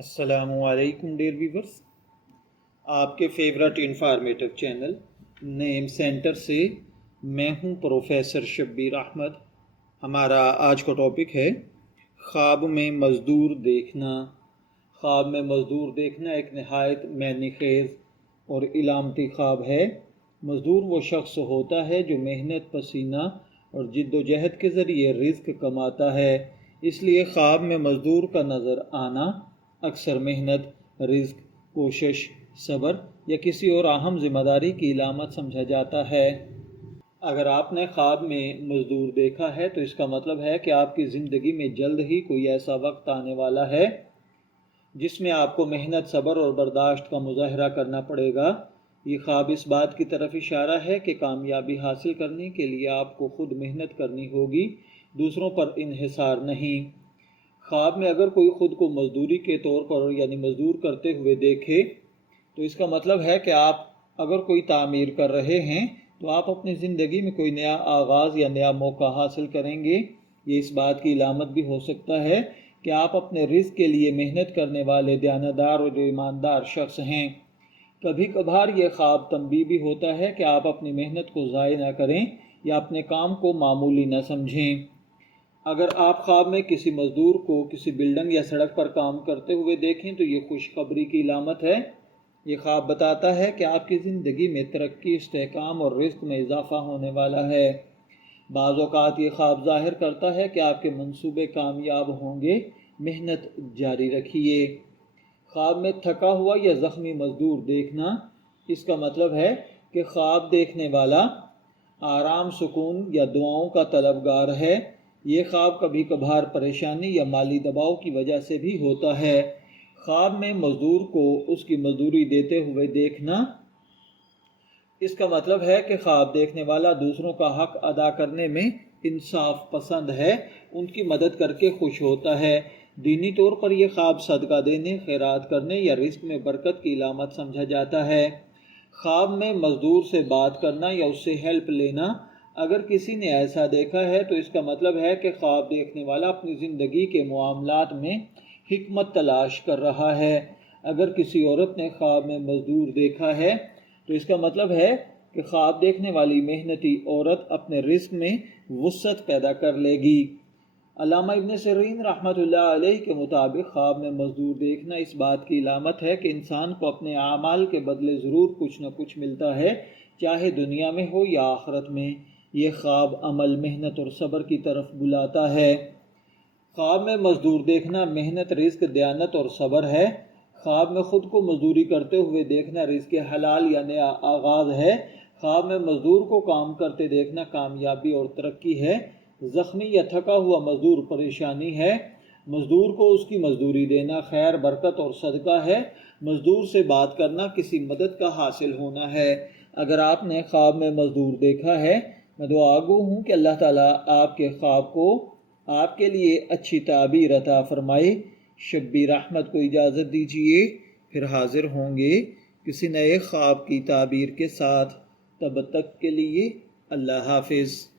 السلام علیکم dear viewers, آپ کے فیورٹ انفارمیٹو چینل نیم سینٹر سے میں ہوں پروفیسر شبیر احمد۔ ہمارا آج کا ٹاپک ہے خواب میں مزدور دیکھنا۔ خواب میں مزدور دیکھنا ایک نہایت معنی خیز اور علامتی خواب ہے۔ مزدور وہ شخص ہوتا ہے جو محنت، پسینہ اور جد و جہد کے ذریعے رزق کماتا ہے۔ اس لیے خواب میں مزدور کا نظر آنا اکثر محنت، رزق، کوشش، صبر یا کسی اور اہم ذمہ داری کی علامت سمجھا جاتا ہے۔ اگر آپ نے خواب میں مزدور دیکھا ہے تو اس کا مطلب ہے کہ آپ کی زندگی میں جلد ہی کوئی ایسا وقت آنے والا ہے جس میں آپ کو محنت، صبر اور برداشت کا مظاہرہ کرنا پڑے گا۔ یہ خواب اس بات کی طرف اشارہ ہے کہ کامیابی حاصل کرنے کے لیے آپ کو خود محنت کرنی ہوگی، دوسروں پر انحصار نہیں۔ خواب میں اگر کوئی خود کو مزدوری کے طور پر یعنی مزدور کرتے ہوئے دیکھے تو اس کا مطلب ہے کہ آپ اگر کوئی تعمیر کر رہے ہیں تو آپ اپنی زندگی میں کوئی نیا آغاز یا نیا موقع حاصل کریں گے۔ یہ اس بات کی علامت بھی ہو سکتا ہے کہ آپ اپنے رزق کے لیے محنت کرنے والے دیانتدار اور ایماندار شخص ہیں۔ کبھی کبھار یہ خواب تنبیہ بھی ہوتا ہے کہ آپ اپنی محنت کو ضائع نہ کریں یا اپنے کام کو معمولی نہ سمجھیں۔ اگر آپ خواب میں کسی مزدور کو کسی بلڈنگ یا سڑک پر کام کرتے ہوئے دیکھیں تو یہ خوشخبری کی علامت ہے۔ یہ خواب بتاتا ہے کہ آپ کی زندگی میں ترقی، استحکام اور رزق میں اضافہ ہونے والا ہے۔ بعض اوقات یہ خواب ظاہر کرتا ہے کہ آپ کے منصوبے کامیاب ہوں گے، محنت جاری رکھیے۔ خواب میں تھکا ہوا یا زخمی مزدور دیکھنا، اس کا مطلب ہے کہ خواب دیکھنے والا آرام، سکون یا دعاؤں کا طلبگار ہے۔ یہ خواب کبھی کبھار پریشانی یا مالی دباؤ کی وجہ سے بھی ہوتا ہے۔ خواب میں مزدور کو اس کی مزدوری دیتے ہوئے دیکھنا، اس کا مطلب ہے کہ خواب دیکھنے والا دوسروں کا حق ادا کرنے میں انصاف پسند ہے، ان کی مدد کر کے خوش ہوتا ہے۔ دینی طور پر یہ خواب صدقہ دینے، خیرات کرنے یا رزق میں برکت کی علامت سمجھا جاتا ہے۔ خواب میں مزدور سے بات کرنا یا اس سے ہیلپ لینا، اگر کسی نے ایسا دیکھا ہے تو اس کا مطلب ہے کہ خواب دیکھنے والا اپنی زندگی کے معاملات میں حکمت تلاش کر رہا ہے۔ اگر کسی عورت نے خواب میں مزدور دیکھا ہے تو اس کا مطلب ہے کہ خواب دیکھنے والی محنتی عورت اپنے رزق میں وسعت پیدا کر لے گی۔ علامہ ابن سیرین رحمۃ اللہ علیہ کے مطابق خواب میں مزدور دیکھنا اس بات کی علامت ہے کہ انسان کو اپنے اعمال کے بدلے ضرور کچھ نہ کچھ ملتا ہے، چاہے دنیا میں ہو یا آخرت میں۔ یہ خواب عمل، محنت اور صبر کی طرف بلاتا ہے۔ خواب میں مزدور دیکھنا محنت، رزق، دیانت اور صبر ہے۔ خواب میں خود کو مزدوری کرتے ہوئے دیکھنا رزق حلال یا نیا آغاز ہے۔ خواب میں مزدور کو کام کرتے دیکھنا کامیابی اور ترقی ہے۔ زخمی یا تھکا ہوا مزدور پریشانی ہے۔ مزدور کو اس کی مزدوری دینا خیر، برکت اور صدقہ ہے۔ مزدور سے بات کرنا کسی مدد کا حاصل ہونا ہے۔ اگر آپ نے خواب میں مزدور دیکھا ہے، میں دعا گو ہوں کہ اللہ تعالیٰ آپ کے خواب کو آپ کے لیے اچھی تعبیر عطا فرمائے۔ شبیر احمد کو اجازت دیجیے، پھر حاضر ہوں گے کسی نئے خواب کی تعبیر کے ساتھ۔ تب تک کے لیے اللہ حافظ۔